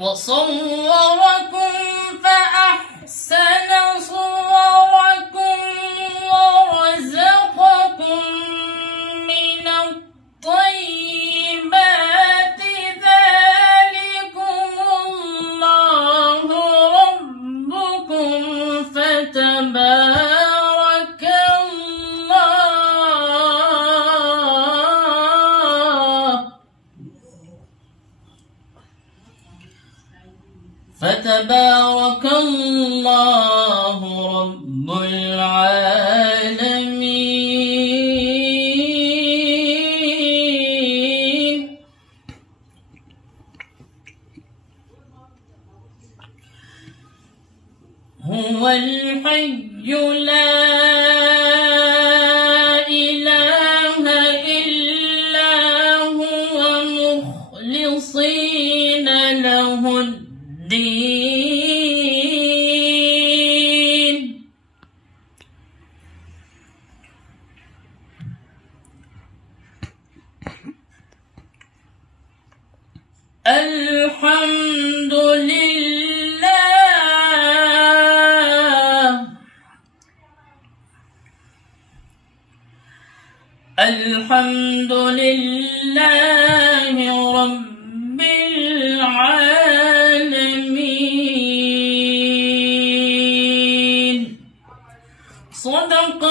وصوركم فأحسن صوركم ورزقكم من الطيبات ذلكم الله ربكم فتبارك الله رب العالمين. هو الحي لا إله إلا هو مخلصين له الدين. الحمد لله الحمد لله رب العالمين. صدق